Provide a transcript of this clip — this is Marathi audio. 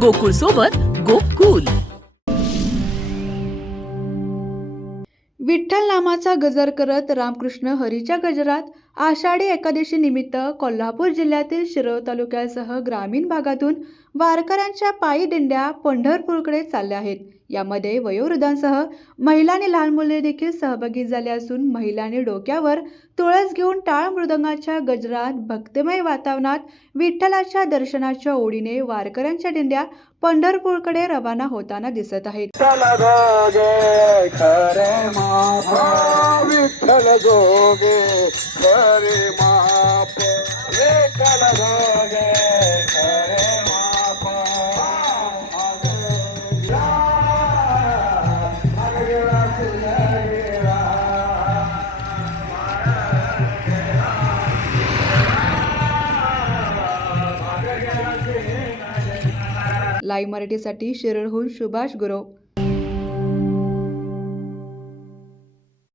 गोकुल सोबत गोकुल. विठ्ठल नामाचा गजर करत रामकृष्ण हरीच्या गजरात आषाढी एकादशी निमित्त कोल्हापूर जिल्ह्यातील शिरोळ तालुक्यासह ग्रामीण भागातून वारकऱ्यांच्या पायी दिंड्या पंढरपूरकडे चालल्या आहेत. यामध्ये वयोवृद्धांसह महिला आणि लहान मुले देखील सहभागी झाले असून महिलांनी डोक्यावर तुळस घेऊन टाळ मृदंगाच्या गजरात भक्तिमय वातावरणात विठ्ठलाच्या दर्शनाच्या ओढीने वारकऱ्यांच्या दिंड्या पंढरपूरकडे रवाना होताना दिसत आहेत. जोगे खरे माप. विठ्ठल जोगे जोगे माप. लाईव्ह मराठीसाठी शिरळहून सुभाष गुरव.